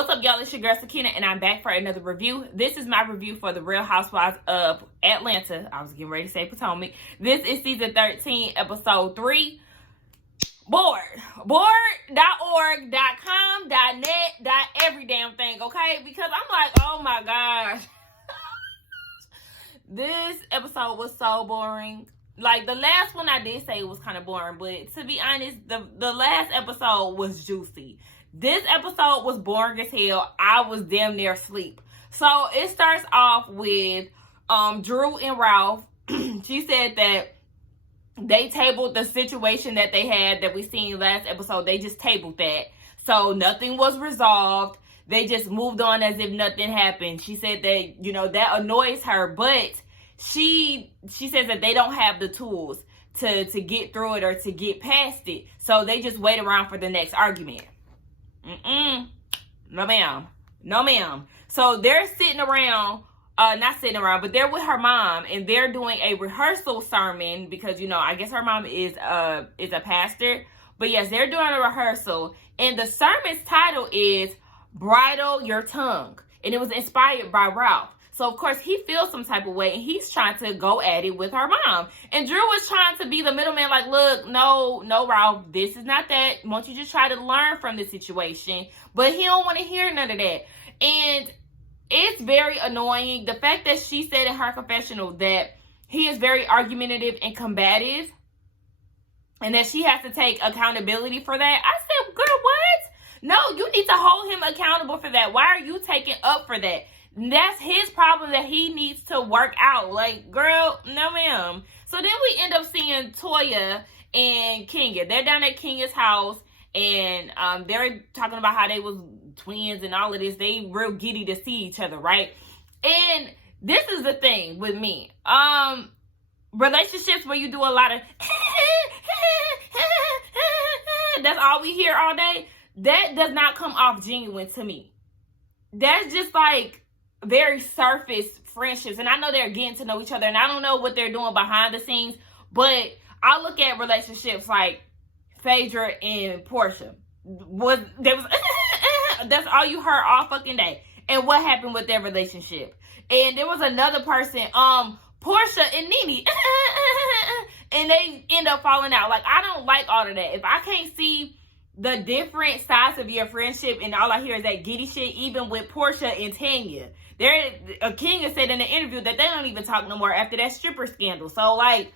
What's up, y'all? It's your girl Sakina, and I'm back for another review. This is my review for the Real Housewives of Atlanta. I was getting ready to say Potomac. This is season 13, episode 3. Bored. Bored.org.com, .net, every damn thing, okay? Because I'm like, oh my gosh. This episode was so boring. Like, the last one I did say it was kind of boring, but to be honest, the last episode was juicy. This episode was boring as hell. I was damn near asleep. So it starts off with Drew and Ralph. She said that they tabled the situation that they had that we seen last episode. They just tabled that. So nothing was resolved. They just moved on as if nothing happened. She said that, you know, that annoys her, but she says that they don't have the tools to get through it or to get past it. So they just wait around for the next argument. No ma'am. So they're sitting around, not sitting around, but they're with her mom, and they're doing a rehearsal sermon because, you know, I guess her mom is a pastor. But yes, they're doing a rehearsal, and the sermon's title is Bridle Your Tongue, and it was inspired by Ralph. So, of course, he feels some type of way, and he's trying to go at it with her mom. And Drew was trying to be the middleman, like, look, no, Ralph, this is not that. Won't you just try to learn from the situation? But he don't want to hear none of that. And it's very annoying. The fact that she said in her confessional that he is very argumentative and combative, and that she has to take accountability for that. I said, girl, what? No, you need to hold him accountable for that. Why are you taking up for that? That's his problem that he needs to work out. Like, girl, no ma'am. So then we end up seeing Toya and Kenya. They're down at Kenya's house, and they're talking about how they was twins and all of this. They real giddy to see each other, right? And this is the thing with me. Relationships where you do a lot of that's all we hear all day. That does not come off genuine to me. That's just like very surface friendships, and I know they're getting to know each other, and I don't know what they're doing behind the scenes, but I look at relationships like Phaedra and Portia. That's all you heard all fucking day. And what happened with their relationship? And there was another person, Portia and Nene, and they end up falling out. Like, I don't like all of that. If I can't see the different sides of your friendship and all I hear is that giddy shit, even with Portia and Tanya. Kenya said in the interview that they don't even talk no more after that stripper scandal. So, like,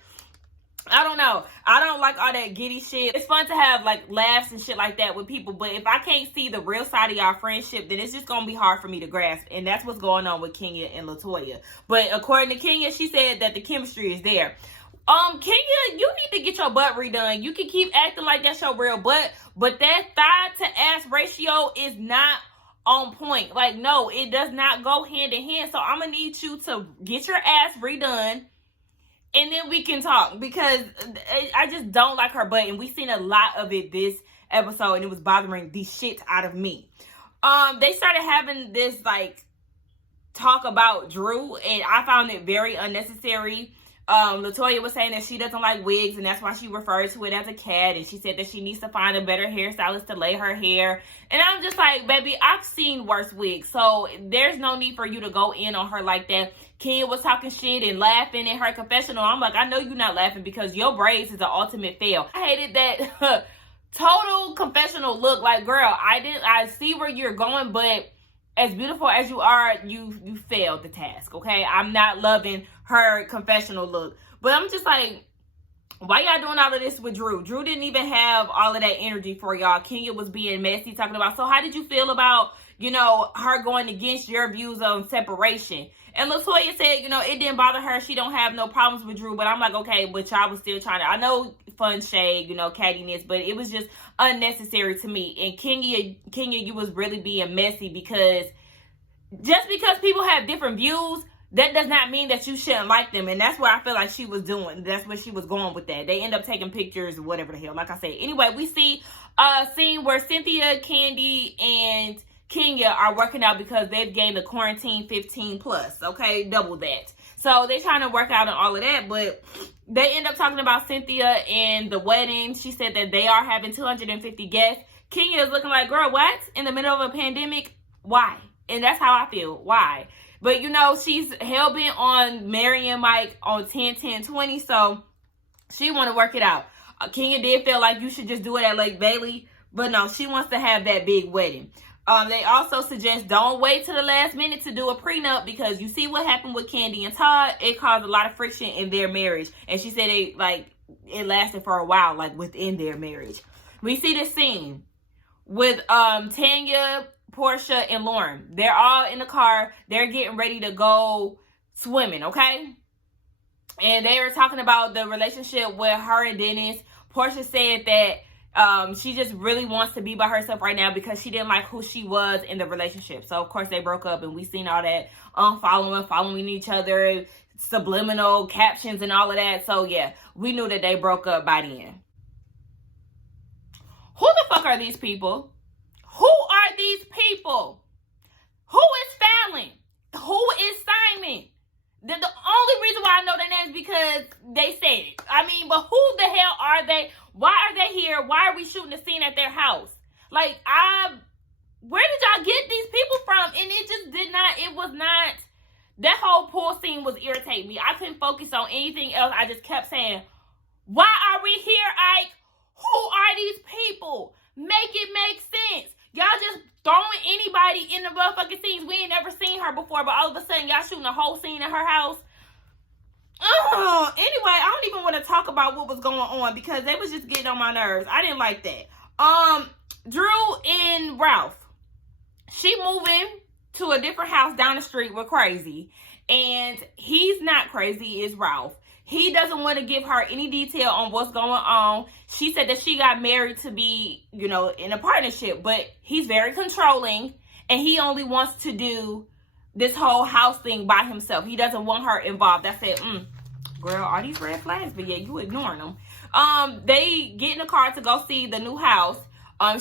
I don't know. I don't like all that giddy shit. It's fun to have, like, laughs and shit like that with people, but if I can't see the real side of y'all friendship, then it's just gonna be hard for me to grasp, and that's what's going on with Kenya and LaToya. But according to Kenya, she said that the chemistry is there. Kenya, you need to get your butt redone. You can keep acting like that's your real butt, but that thigh to ass ratio is not on point. Like, no, it does not go hand in hand. So I'm gonna need you to get your ass redone, and then we can talk, because I just don't like her butt, and we've seen a lot of it this episode, and it was bothering the shit out of me. They started having this, like, talk about Drew, and I found it very unnecessary. LaToya was saying that she doesn't like wigs, and that's why she referred to it as a cat, and she said that she needs to find a better hairstylist to lay her hair. And I'm just like, baby, I've seen worse wigs, so there's no need for you to go in on her like that. Kenya was talking shit and laughing in her confessional. I'm like, I know you're not laughing because your braids is the ultimate fail. I hated that total confessional look. Like, girl, I see where you're going, but as beautiful as you are, you failed the task, okay? I'm not loving her confessional look. But I'm just like, why y'all doing all of this with Drew? Drew didn't even have all of that energy for y'all. Kenya was being messy, talking about, so how did you feel about, you know, her going against your views on separation? And LaToya said, you know, it didn't bother her. She don't have no problems with Drew. But I'm like, okay, but y'all was still trying to, I know, fun shade, you know, cattiness, but it was just unnecessary to me. And Kenya, you was really being messy, because just because people have different views, that does not mean that you shouldn't like them. And that's what I feel like she was doing. That's where she was going with that. They end up taking pictures or whatever the hell, like I said. Anyway, we see a scene where Cynthia, Candy, and Kenya are working out because they've gained the quarantine 15 plus, okay? Double that. So they're trying to work out and all of that, but they end up talking about Cynthia and the wedding. She said that they are having 250 guests. Kenya is looking like, girl, what? In the middle of a pandemic? Why? And that's how I feel. Why? But, you know, she's hell-bent on marrying Mike on 10-10-20, so she want to work it out. Kenya did feel like you should just do it at Lake Bailey, but no, she wants to have that big wedding. They also suggest don't wait till the last minute to do a prenup, because you see what happened with Candy and Todd. It caused a lot of friction in their marriage. And she said it lasted for a while, like within their marriage. We see this scene with Tanya, Portia, and Lauren. They're all in the car. They're getting ready to go swimming, okay? And they were talking about the relationship with her and Dennis. Portia said that she just really wants to be by herself right now because she didn't like who she was in the relationship. So, of course, they broke up, and we seen all that following each other, subliminal captions and all of that. So, yeah, we knew that they broke up by then. Who the fuck are these people? Who are these people? Who is Fallon? Who is Simon? The only reason why I know their names is because they said it. I mean, but who the hell are they? Why are they here? Why are we shooting a scene at their house? Like, where did y'all get these people from? And it just that whole pool scene was irritating me. I couldn't focus on anything else. I just kept saying, why are we here, Ike? Who are these people? Make it make sense. Y'all just throwing anybody in the motherfucking scenes. We ain't never seen her before, but all of a sudden y'all shooting a whole scene at her house. Anyway, I don't even want to talk about what was going on because they was just getting on my nerves. I didn't like that. Drew and Ralph. She moving to a different house down the street with Crazy. And he's not crazy, it's Ralph. He doesn't want to give her any detail on what's going on. She said that she got married to be, you know, in a partnership, but he's very controlling and he only wants to do this whole house thing by himself. He doesn't want her involved. I said, girl, are these red flags? But yeah, you ignoring them. They get in the car to go see the new house.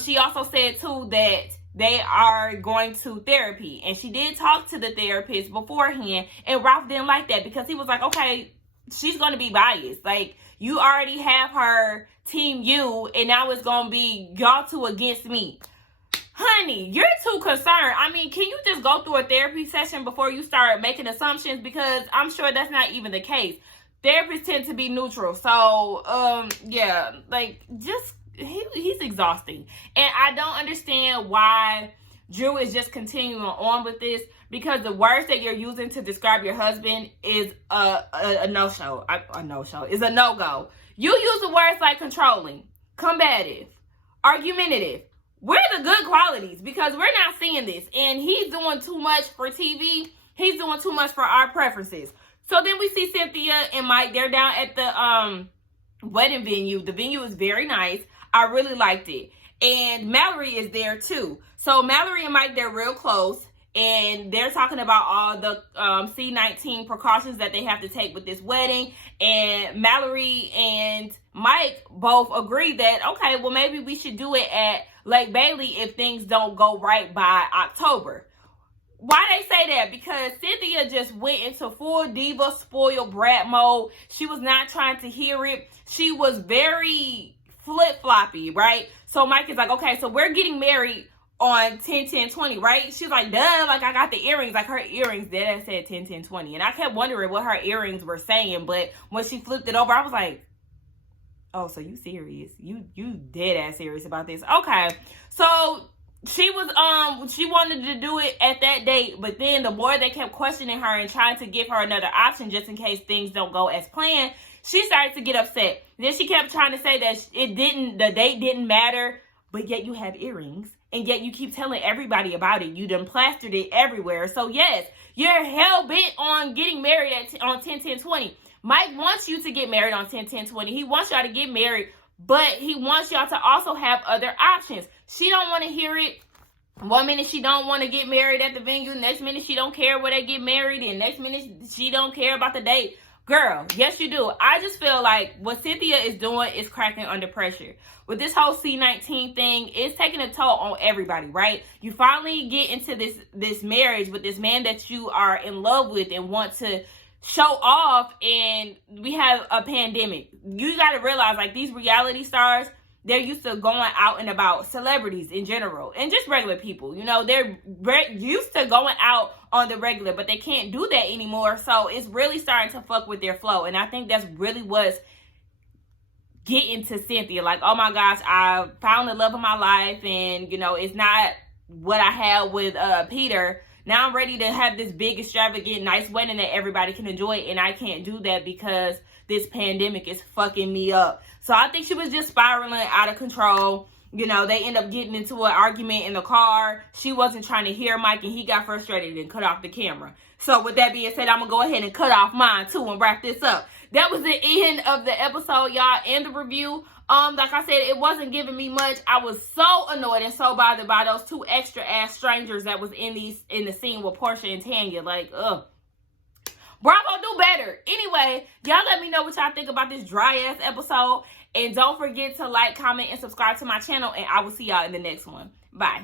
She also said too that they are going to therapy, and she did talk to the therapist beforehand, and Ralph didn't like that because he was like, okay, she's going to be biased. Like, you already have her team you, and now it's going to be y'all two against me. Honey, you're too concerned. I mean, can you just go through a therapy session before you start making assumptions? Because I'm sure that's not even the case. Therapists tend to be neutral. So, yeah, like, just, he's exhausting. And I don't understand why Drew is just continuing on with this, because the words that you're using to describe your husband is a no-show. Is a no-go. You use the words like controlling, combative, argumentative. Where are the good qualities? Because we're not seeing this. And he's doing too much for TV. He's doing too much for our preferences. So then we see Cynthia and Mike. They're down at the wedding venue. The venue is very nice. I really liked it. And Mallory is there too. So Mallory and Mike, they're real close. And they're talking about all the C-19 precautions that they have to take with this wedding. And Mallory and Mike both agree that, okay, well, maybe we should do it at Lake Bailey if things don't go right by October. Why they say that? Because Cynthia just went into full diva, spoiled brat mode. She was not trying to hear it. She was very flip-floppy, right? So Mike is like, okay, so we're getting married on 10-10-20, right? She's like, duh, like I got the earrings. Like her earrings that said 10-10-20. And I kept wondering what her earrings were saying, but when she flipped it over, I was like, oh, so you serious? You dead ass serious about this. Okay. So she was she wanted to do it at that date, but then the more they kept questioning her and trying to give her another option just in case things don't go as planned, she started to get upset. Then she kept trying to say that the date didn't matter, but yet you have earrings. And yet you keep telling everybody about it. You done plastered it everywhere. So yes, you're hell-bent on getting married on 10-10-20. Mike wants you to get married on 10-10-20. He wants y'all to get married, but he wants y'all to also have other options. She don't want to hear it. One minute she don't want to get married at the venue. Next minute she don't care where they get married. And next minute she don't care about the date. Girl, yes you do. I just feel like what Cynthia is doing is cracking under pressure. With this whole C-19 thing, it's taking a toll on everybody, right? You finally get into this marriage with this man that you are in love with and want to show off, and we have a pandemic. You got to realize, like, these reality stars, they're used to going out and about, celebrities in general, and just regular people. You know, they're used to going out on the regular, but they can't do that anymore. So it's really starting to fuck with their flow. And I think that's really what's getting to Cynthia. Like, oh my gosh, I found the love of my life, and, you know, it's not what I had with Peter. Now I'm ready to have this big, extravagant, nice wedding that everybody can enjoy, and I can't do that because this pandemic is fucking me up. So I think she was just spiraling out of control. You know, they end up getting into an argument in the car. She wasn't trying to hear Mike, and he got frustrated and cut off the camera. So with that being said, I'm going to go ahead and cut off mine too and wrap this up. That was the end of the episode, y'all, and the review. Like I said, it wasn't giving me much. I was so annoyed and so bothered by those two extra ass strangers that was in the scene with Portia and Tanya. Like, ugh. Bravo, do better. Anyway, y'all let me know what y'all think about this dry ass episode. And don't forget to like, comment, and subscribe to my channel. And I will see y'all in the next one. Bye.